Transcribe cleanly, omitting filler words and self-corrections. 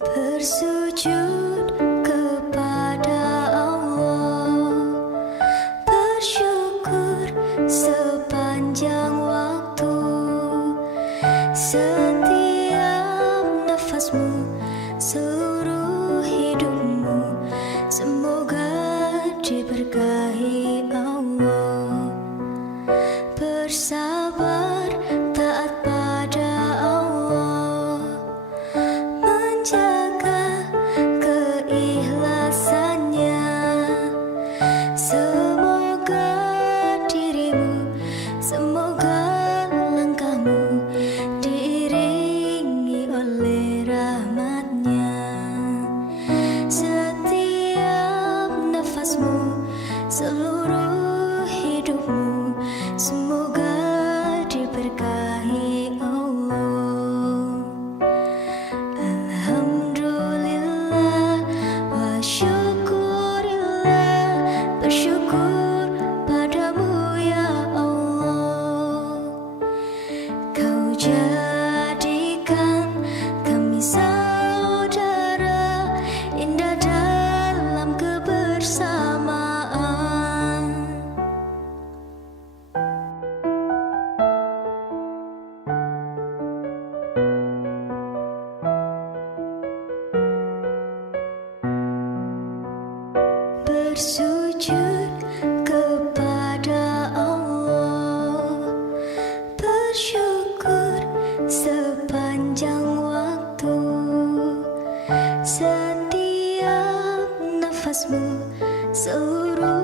Bersujud kepada Allah, bersyukur sepanjang waktu, setiap nafasmu, seluruh hidupmu, semoga diberkahi Allah. Bersabar taat pada Allah, menjaga keikhlasannya, semoga dirimu, semoga langkahmu diiringi oleh rahmatnya. Setiap nafasmu, seluruh hidupmu, semoga diberkahi Allah. Alhamdulillah wa syukurillah, bersyukur padamu ya Allah. Kau jadikan kami saudara, indah dalam kebersamaan. Bersujud kepada Allah, bersyukur sepanjang waktu, setiap nafasmu, seluruh